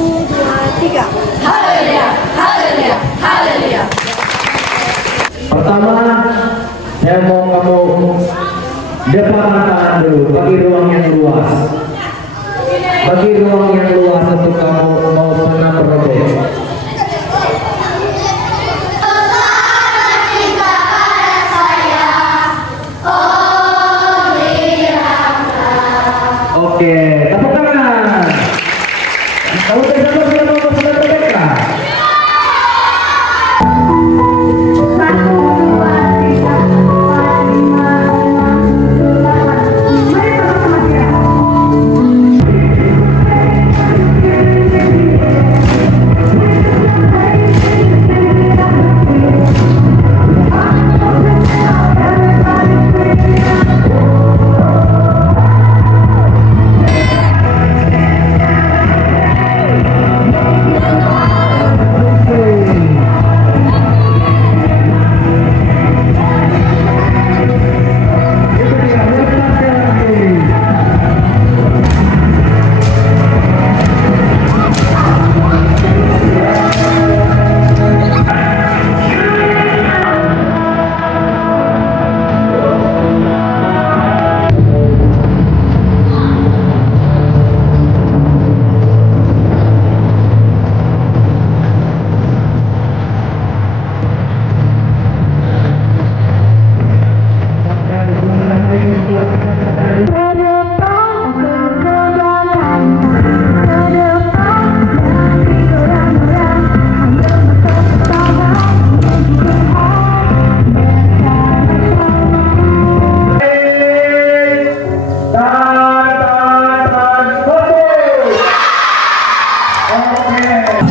1, 2, 3. Haleluya, haleluya, haleluya. Pertama, saya mau kamu depankan tangan dulu, bagi ruang yang luas. Bagi ruang yang luas untuk kamu mau pernah berobek. Oke, tepuk tangan. Kamu sudah berbeda?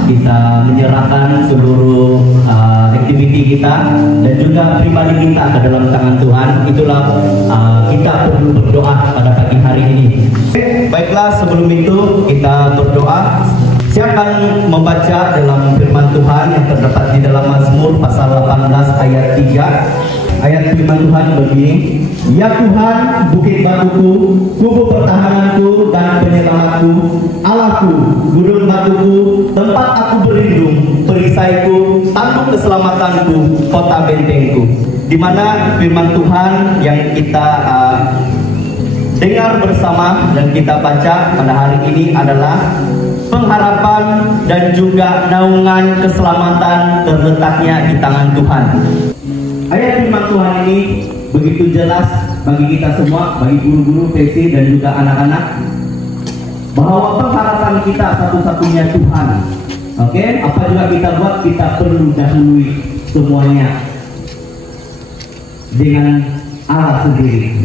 Kita menyerahkan seluruh aktiviti kita dan juga pribadi kita ke dalam tangan Tuhan. Itulah kita perlu berdoa pada pagi hari ini. Baiklah, sebelum itu kita berdoa. Saya akan membaca dalam firman Tuhan yang terdapat di dalam Mazmur pasal 18 ayat 3. Ayat firman Tuhan begini: Ya Tuhan, bukit batuku, kubu pertahananku dan penyelamatku, Allahku, gunung batuku, tempat aku berlindung, perisaiku, tanduk keselamatanku, kota bentengku. Di mana firman Tuhan yang kita dengar bersama dan kita baca pada hari ini adalah pengharapan dan juga naungan keselamatan terletaknya di tangan Tuhan. Ayat firman Tuhan ini begitu jelas bagi kita semua, bagi guru-guru PC dan juga anak-anak, bahwa pengharapan kita satu-satunya Tuhan. Oke, apa juga kita buat, kita perlu dahului semuanya dengan Allah sendiri.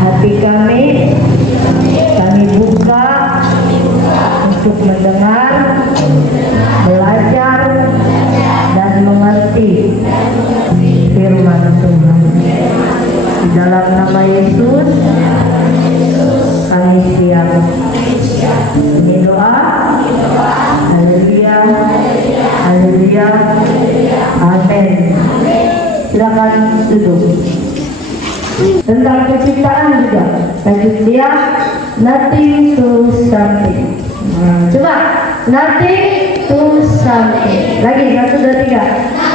hati kami buka untuk mendengar, belajar, dan mengerti firman Tuhan. Di dalam nama Yesus kami siap. Ini doa. Haleluya, haleluya, amin. Silakan duduk. Tentang penciptaan juga, tajuk dia nothing to something. Coba nothing to something. Lagi 1, 2, 3.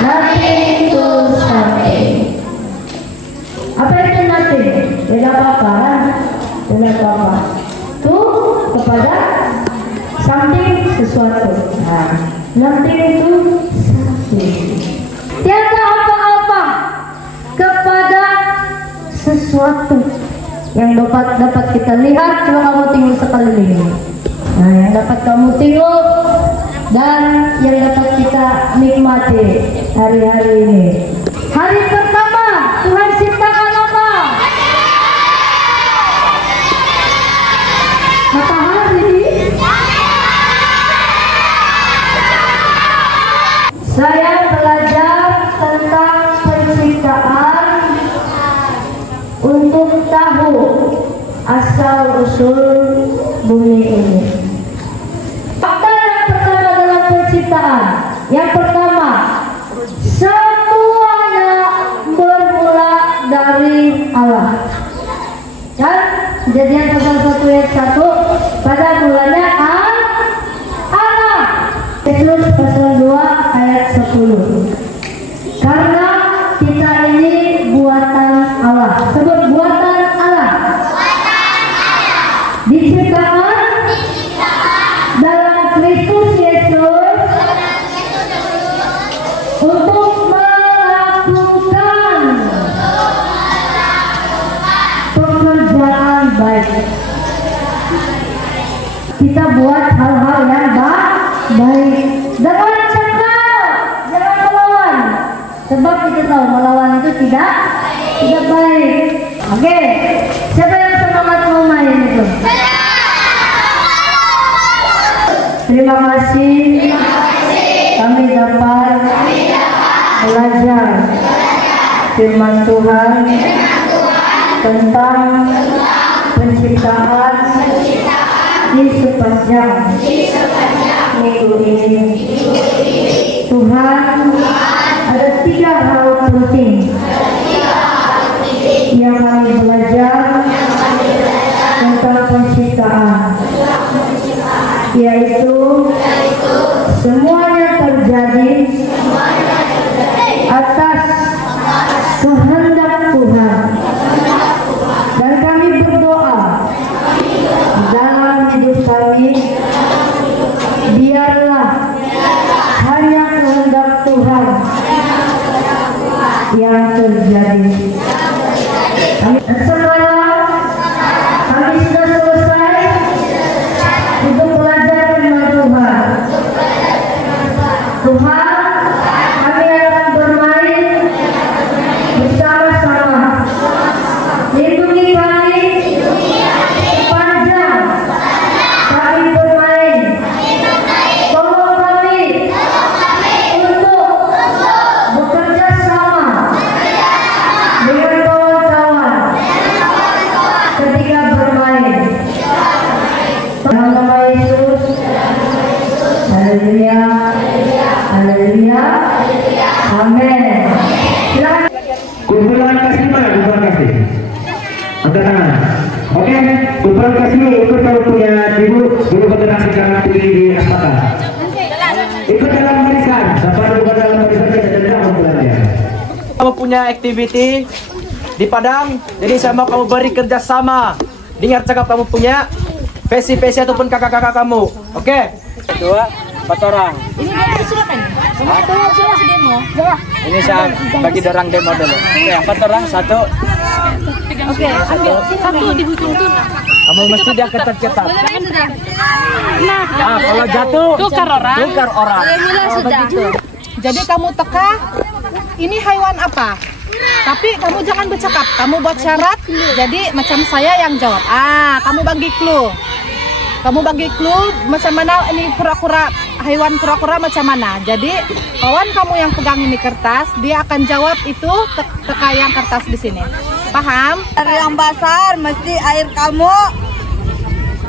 Nothing to something. Apa itu nothing? Tidak apa-apa, tidak apa-apa. To kepada something, sesuatu. Nothing to something. Tiada apa-apa kepada sesuatu yang dapat kita lihat. Coba kamu tengok sekeliling. Nah, yang dapat kamu tengok dan yang dapat kita nikmati hari-hari ini. Hari pertama Tuhan ciptakan apa? Matahari. Saya belajar tentang penciptaan untuk tahu asal-usul bumi ini. Fakta yang pertama dalam penciptaan, yang pertama, semuanya bermula dari Allah. Dan Kejadian pasal 1 ayat 1, pada mulanya Allah. Yesus pasal 2 ayat 10. Karena kita ini buatan Allah. Sebut buatan Allah. Diciptakan dalam Kristus Yesus untuk melakukan pekerjaan baik. Kita buat hal-hal yang baik. Jangan cekal, jangan melawan. Sebab kita tahu melawan itu tidak baik. Oke, siapa yang semangat mau main itu? Terima kasih. Kami dapat belajar firman Tuhan tentang penciptaan di sepanjang minggu ini. Tuhan ada 3 hal penting yang kami belajar tentang penciptaan, yaitu semuanya terjadi atas kehendak Tuhan. Dan kami berdoa dalam hidup kami, biarlah hanya kehendak Tuhan yang terjadi. Semalam kami sudah selesai untuk belajar firman Tuhan. Tuhan, kami akan bermain bersama-sama. Lindungi kami sepanjang kami bermain. Tolong kami untuk bekerja sama dengan kawan-kawan ketika bermain. Dalam nama Yesus. Haleluya, haleluya, amin. Silakan. Kumpulan kasih mana? Kumpulan kasih. Angkat tangan. Oke, kumpulan kasih ikut kalau punya ibu dulu federasi sekarang pilih di Aspaka. Ikut dalam barisan. Siapa bukan dalam barisan kita tidak kumpulannya. Kamu punya activity di Padang, jadi saya mau kamu beri kerjasama. Dengar cakap kamu punya vesi-vesi ataupun kakak-kakak kamu. Oke? 2, 4 orang. Ini dia silakan. Kamu sudah demo. Ini saya bagi dorang demo dulu. Oke, 4 orang, 1. Oke, ambil. Satu dibutuhkan. Kamu mesti dia ketat-ketat. Nah, Kalau jatuh, tukar orang. tukar orang. Mulai sudah. Jadi kamu teka, ini hewan apa? Tapi kamu jangan bercakap, kamu buat syarat. Jadi macam saya yang jawab. Kamu bagi clue. Kamu bagi clue macam mana ini kura-kura, hewan kura-kura macam mana. Jadi kawan kamu yang pegang ini kertas, dia akan jawab itu teka yang kertas di sini. Paham? Air yang besar mesti air kamu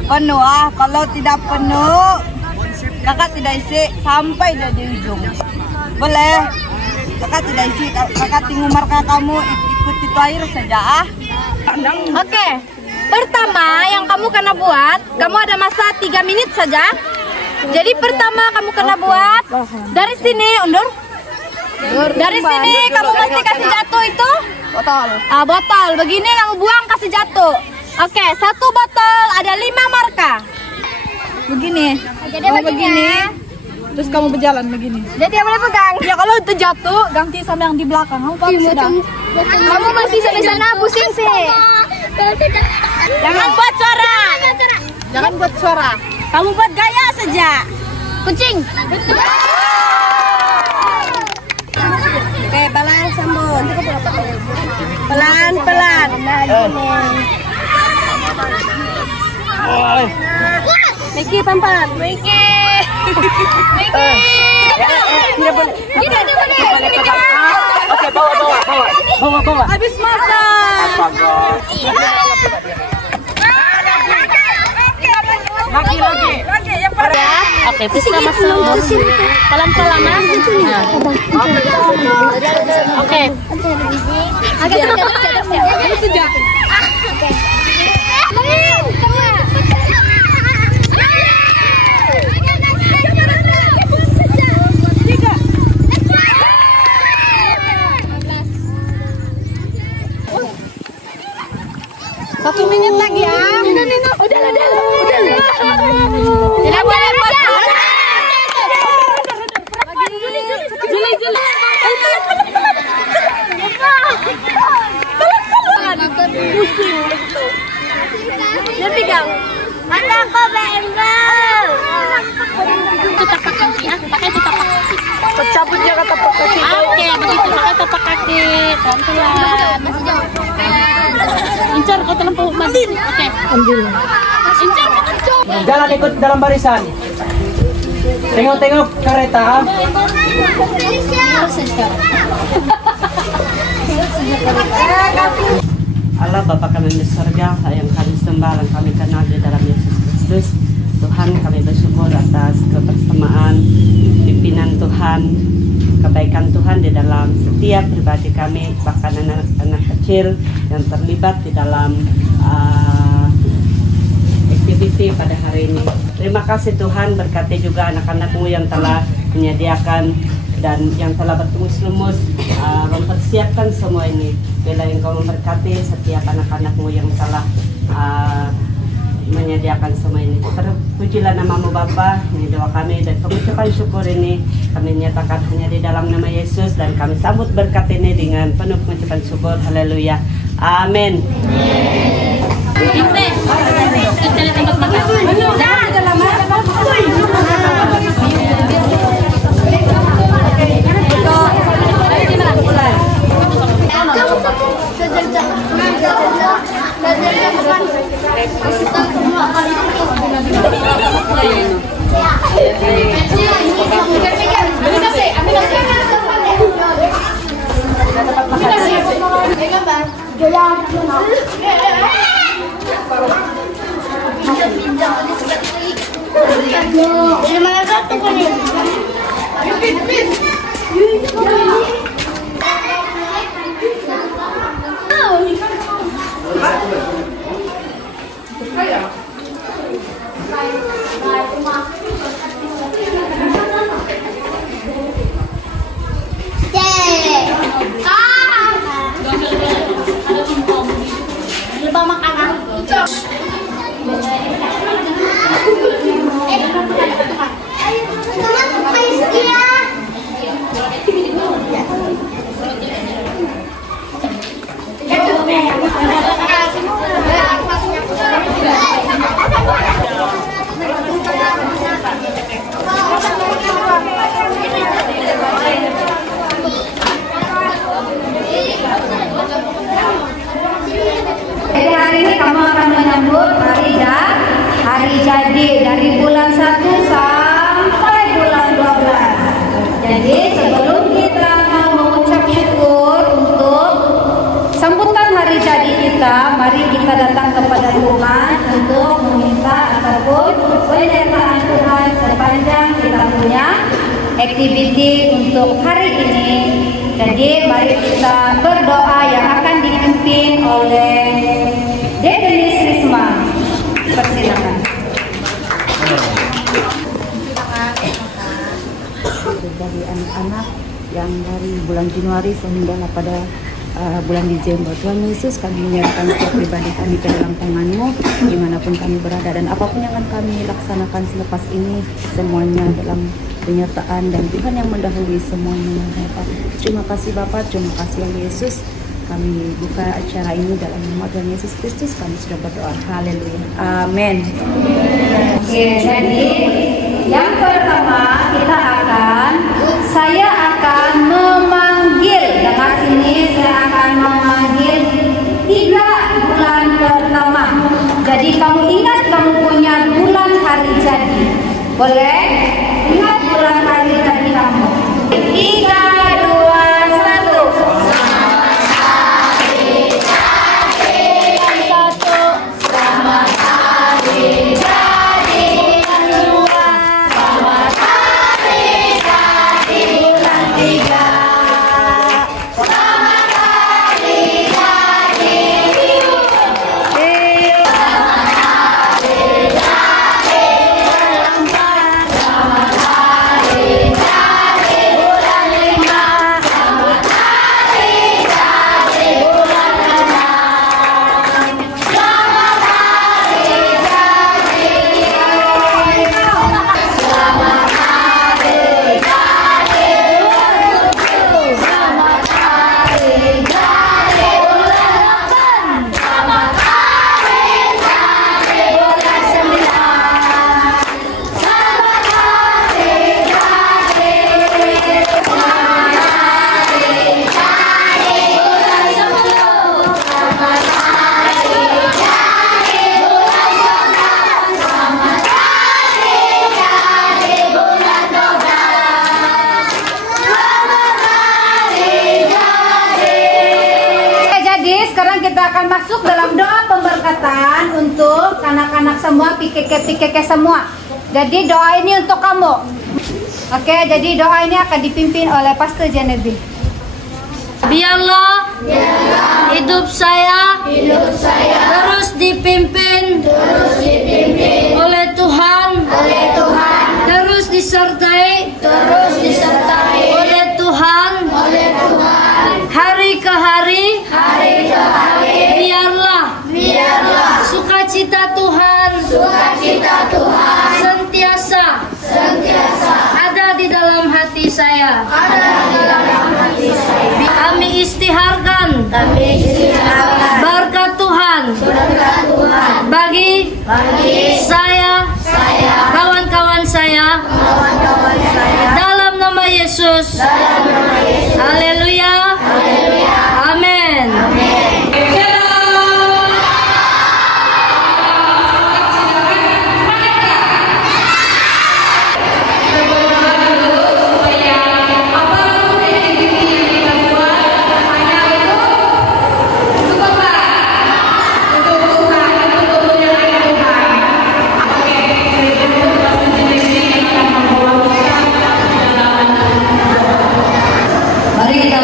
penuh. Kalau tidak penuh, kakak tidak isi sampai di ujung. Boleh? Kakak tidak isi, kakak tunggu marka kamu ikut itu air saja. Oke. Pertama yang kamu kena buat, kamu ada masa 3 menit saja. Jadi pertama kamu kena buat dari sini, undur. Dari sini kamu mesti kasih jatuh itu botol. Botol. Begini kamu buang kasih jatuh. Oke, 1 botol ada 5 marka. Begini. Kamu begini. Terus kamu berjalan begini. Jadi tidak boleh pegang. Ya kalau itu jatuh, ganti sama yang di belakang. Kamu paham sudah? Kamu masih sampai sana pusing sih. Jangan buat suara. Jangan buat suara. Kamu buat gaya saja. Kucing. Oke, pelan sambut. Pelan-pelan. Miki pelan-pelan. Miki. Miki. Tidak boleh. Oke, bawa. Habis masa. Lagi. Oke, bisa masuk. Pelan-pelan. Oke. Ini sudah. Satu menit lagi ya. Udah. Tidak boleh buat suara. Juli. Pusing. Dia pegang. Mana kau bengkel? Tapak kaki, pakai tapak kaki. Cabut jangan tapak kaki. Oke, begitu pakai tapak kaki. Pelan-pelan. Incar kau terlampau masin. Oke. Incar kau kencang. Jalan ikut dalam barisan. Tengok kereta. Allah Bapa kami di surga, yang kami sembah dan kami kenal di dalam Yesus Kristus. Tuhan, kami bersyukur atas kebersamaan, pimpinan Tuhan, kebaikan Tuhan di dalam setiap pribadi kami, bahkan anak-anak kecil yang terlibat di dalam aktiviti pada hari ini. Terima kasih Tuhan, berkati juga anak-anak-Mu yang telah menyediakan dan yang telah bertumus-lumus mempersiapkan semua ini. Bila Engkau memberkati setiap anak-anak-Mu yang telah menyediakan semua ini. Terpujilah nama-Mu Bapa, ini doa kami dan pengucapan syukur ini kami nyatakan hanya di dalam nama Yesus dan kami sambut berkat ini dengan penuh pengucapan syukur. Haleluya. Amin. Cari tempat makan. dari bulan 1 sampai bulan 12. Jadi sebelum kita mau mengucap syukur untuk sambutan hari jadi kita, mari kita datang kepada Tuhan untuk meminta ataupun penyertaan Tuhan sepanjang kita punya aktiviti untuk hari ini. Jadi mari kita berdoa yang akan dipimpin oleh Denis Risma. Persilakan. Dari anak-anak yang dari bulan Januari sehingga pada bulan Desember. Tuhan Yesus, kami menyerahkan setiap pribadi kami ke dalam tangan-Mu dimanapun kami berada, dan apapun yang akan kami laksanakan selepas ini semuanya dalam penyertaan dan Tuhan yang mendahului semuanya. Bapak, terima kasih Bapak, terima kasih ya Yesus. Kami buka acara ini dalam nama Tuhan Yesus Kristus. Kami sudah berdoa. Haleluya. Amin. Oke, jadi yang pertama saya akan memanggil, dengar sini, saya akan memanggil 3 bulan pertama. Jadi kamu ingat kamu punya bulan hari jadi, boleh? Ingat bulan hari jadi kamu. 3, 2, 1. Sekarang kita akan masuk dalam doa pemberkatan untuk anak-anak semua, pikeke semua. Jadi doa ini untuk kamu. Oke, jadi doa ini akan dipimpin oleh Pastor Genevieve. Biarlah hidup saya terus dipimpin oleh Tuhan, terus disertai oleh Tuhan hari ke hari. Biarlah sukacita Tuhan senantiasa ada di dalam hati saya. Kami istiharkan berkat Tuhan bagi saya, kawan-kawan saya, dalam nama Yesus. Haleluya. Amin. Mari kita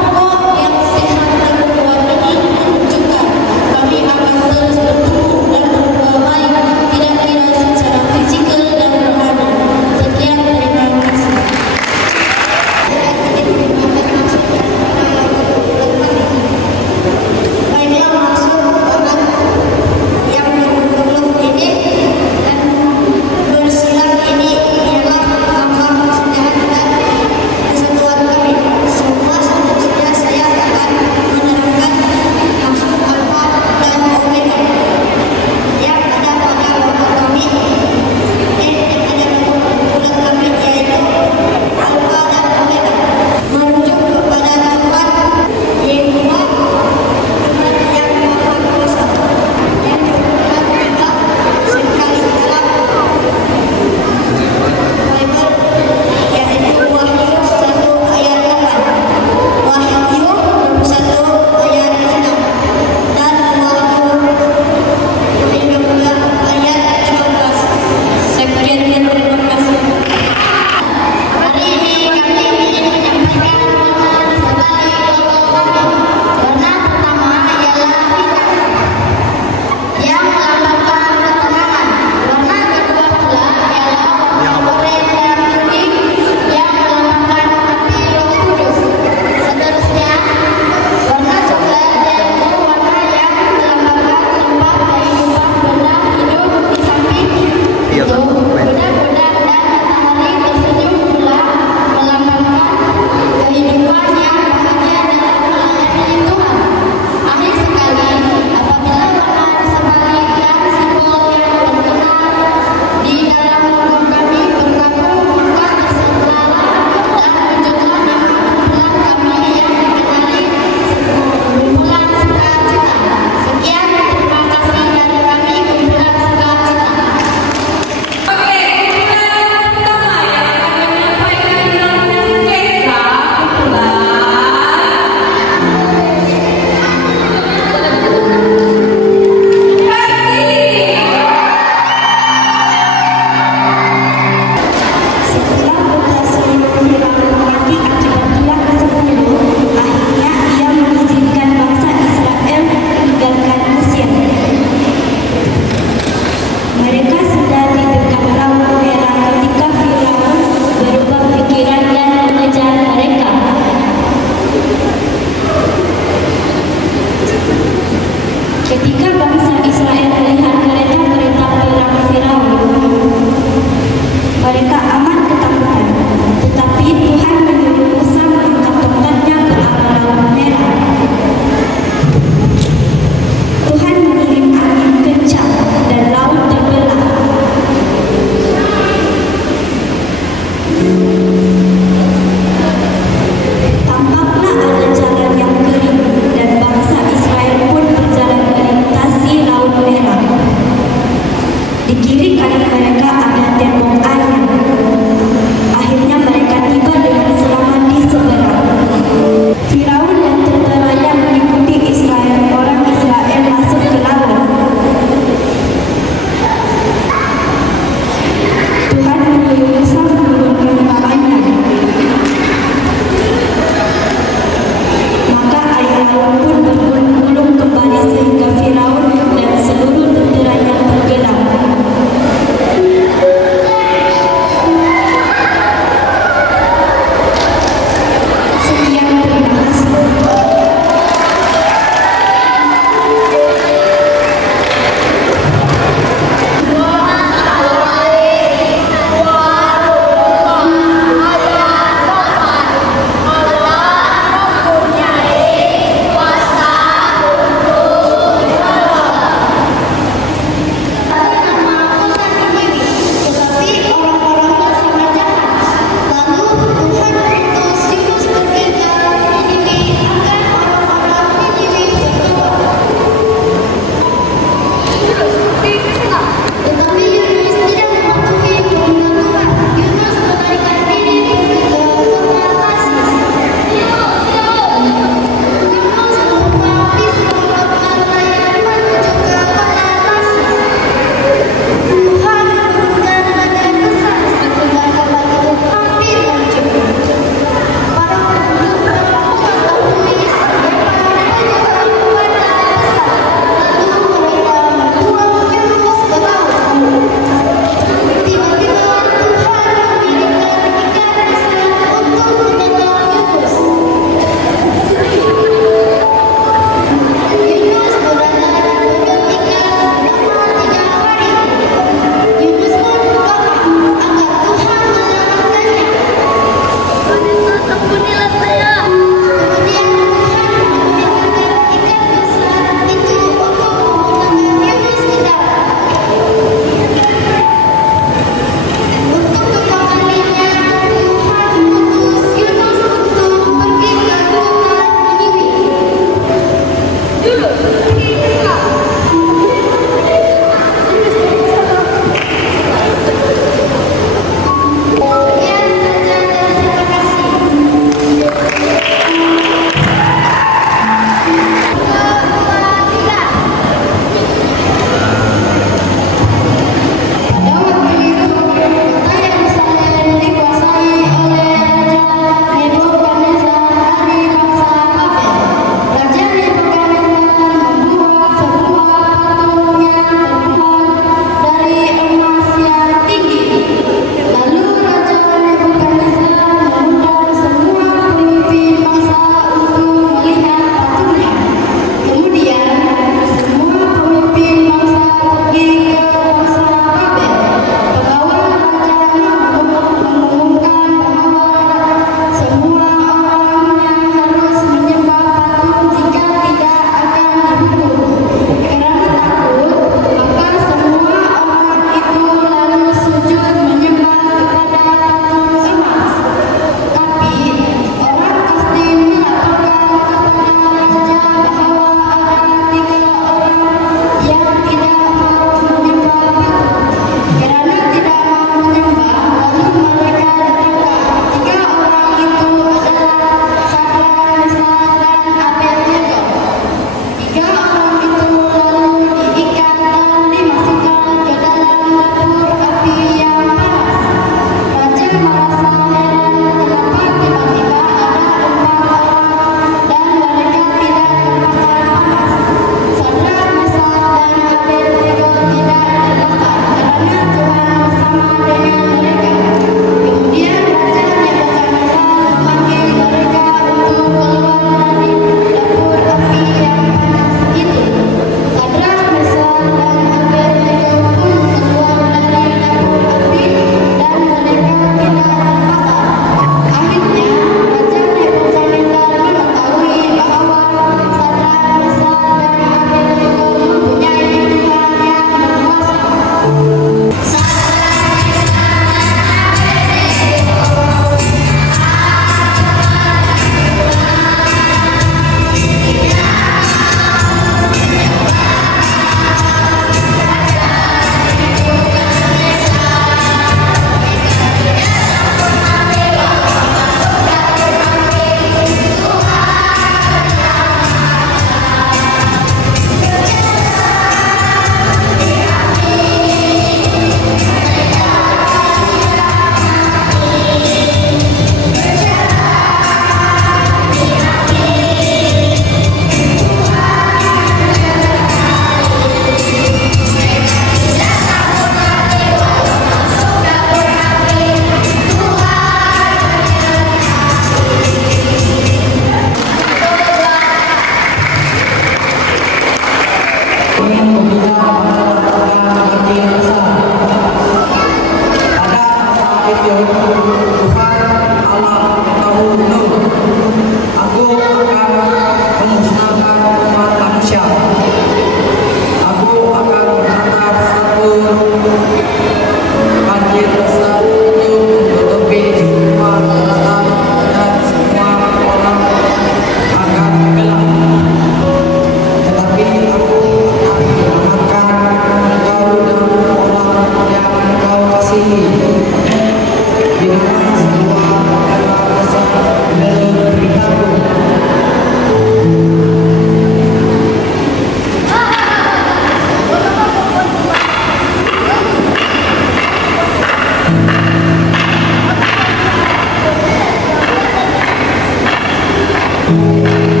Amin.